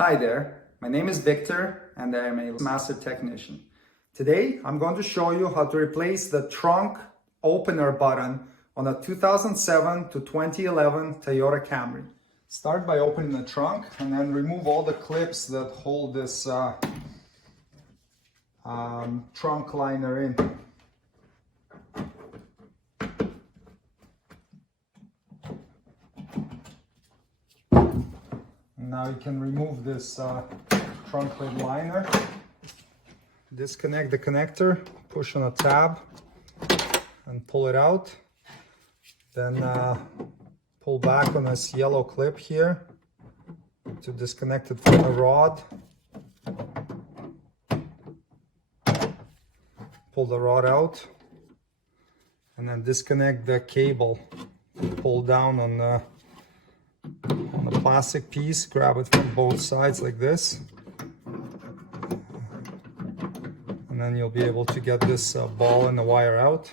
Hi there, my name is Victor and I am a master technician. Today I'm going to show you how to replace the trunk opener button on a 2007 to 2011 Toyota Camry. Start by opening the trunk and then remove all the clips that hold this trunk liner in. Now you can remove this trunk lid liner. Disconnect the connector, push on a tab and pull it out. Then pull back on this yellow clip here to disconnect it from the rod. Pull the rod out and then disconnect the cable. Pull down on the plastic piece, grab it from both sides like this, and then you'll be able to get this ball and the wire out.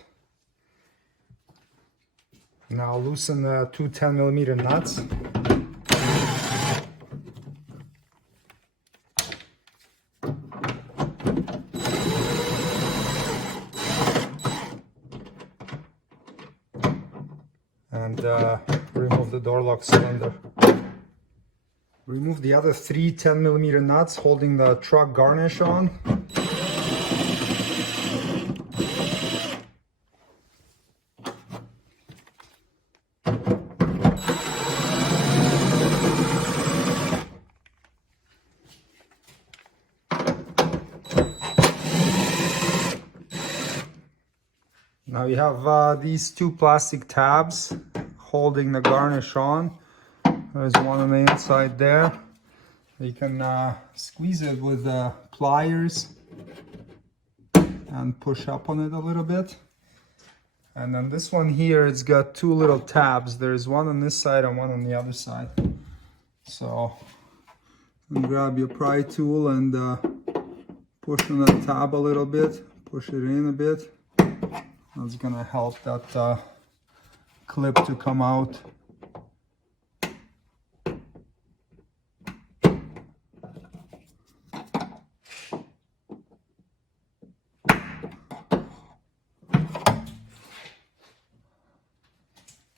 Now loosen the two 10mm nuts. And remove the door lock cylinder. Remove the other three 10mm nuts holding the truck garnish on. Now you have these two plastic tabs holding the garnish on. There's one on the inside there. You can squeeze it with pliers and push up on it a little bit. And then this one here, it's got two little tabs. There's one on this side and one on the other side. So you can grab your pry tool and push on that tab a little bit, push it in a bit. That's gonna help that clip to come out.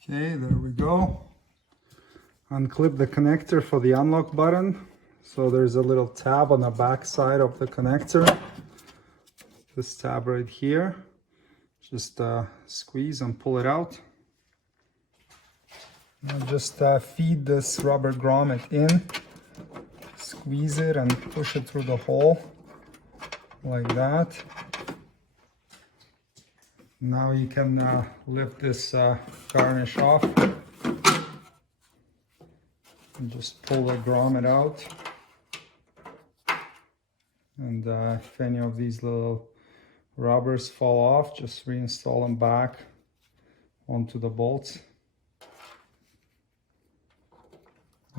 Okay, there we go. Unclip the connector for the unlock button. So there's a little tab on the back side of the connector. This tab right here. Just squeeze and pull it out. Now just feed this rubber grommet in. Squeeze it and push it through the hole like that. Now you can lift this garnish off and just pull the grommet out. And if any of these little rubbers fall off, just reinstall them back onto the bolts.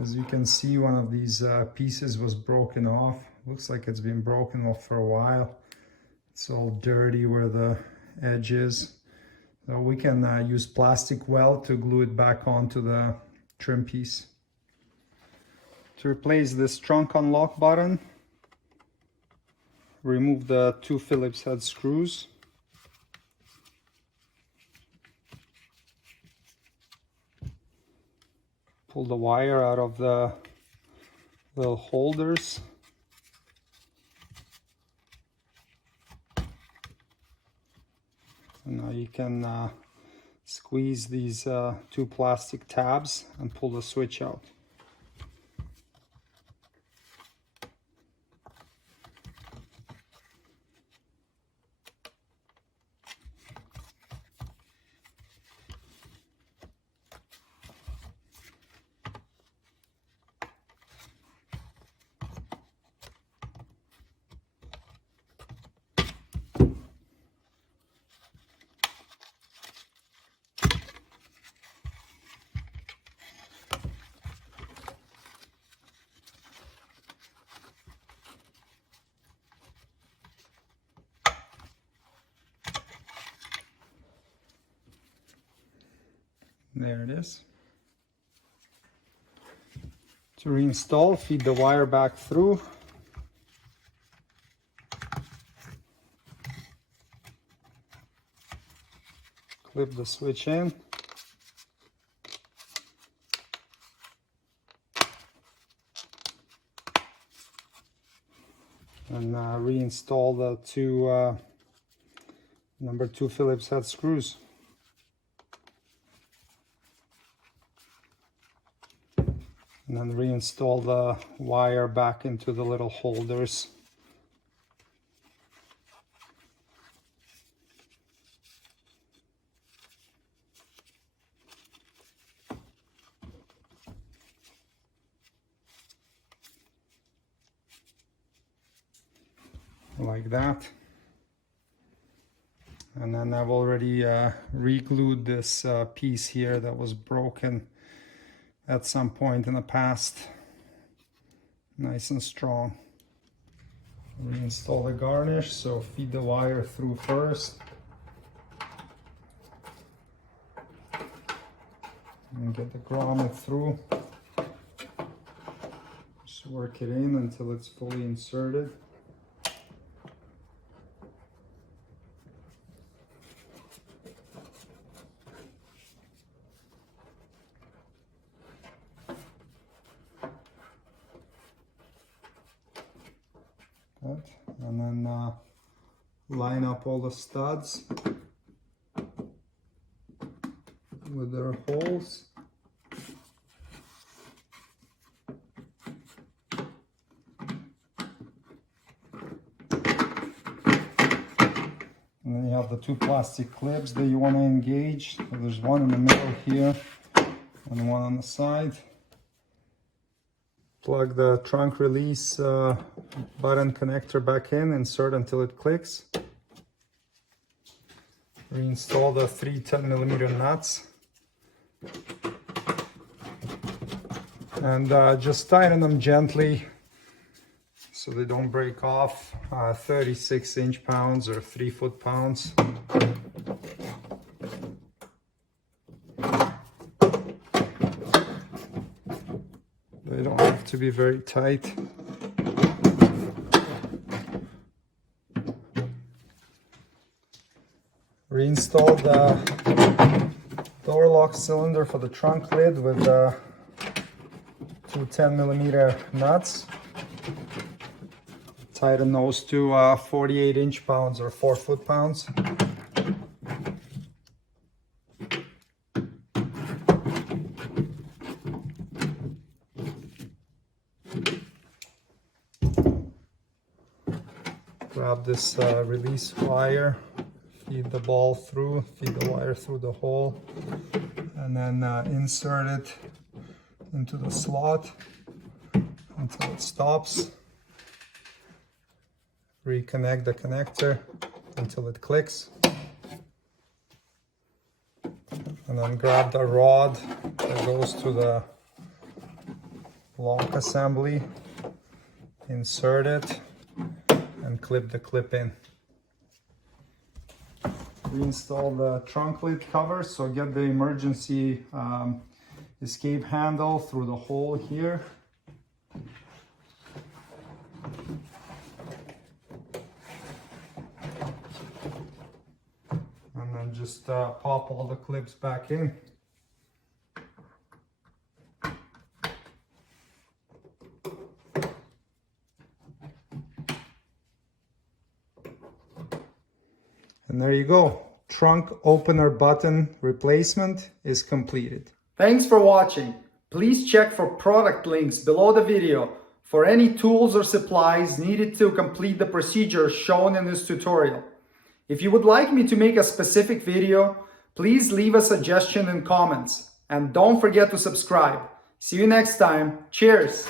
As you can see, one of these pieces was broken off. Looks like it's been broken off for a while. It's all dirty where the edge is. So we can use plastic weld to glue it back onto the trim piece. To replace this trunk unlock button, remove the two Phillips head screws. Pull the wire out of the little holders. And now you can squeeze these two plastic tabs and pull the switch out. There it is. To reinstall, feed the wire back through. Clip the switch in. And reinstall the two number 2 Phillips head screws. And then reinstall the wire back into the little holders. Like that. And then I've already re-glued this piece here that was broken at some point in the past. Nice and strong. Reinstall the garnish, so feed the wire through first. And get the grommet through. Just work it in until it's fully inserted. And then line up all the studs with their holes. And then you have the 2 plastic clips that you want to engage. So there's one in the middle here and one on the side. Plug the trunk release button connector back in, insert until it clicks. Reinstall the 3 10mm nuts. And just tighten them gently so they don't break off. 36 inch-pounds or 3 foot-pounds. They don't have to be very tight. Reinstall the door lock cylinder for the trunk lid with 2 10mm nuts. Tighten those to 48 inch-pounds or 4 foot-pounds. Grab this release wire, feed the ball through, feed the wire through the hole, and then insert it into the slot until it stops. Reconnect the connector until it clicks. And then grab the rod that goes to the lock assembly, insert it, and clip the clip in. Reinstall the trunk lid cover, so get the emergency escape handle through the hole here. And then just pop all the clips back in. And there you go. Trunk opener button replacement is completed. Thanks for watching. Please check for product links below the video for any tools or supplies needed to complete the procedure shown in this tutorial. If you would like me to make a specific video, please leave a suggestion in comments. And don't forget to subscribe. See you next time. Cheers!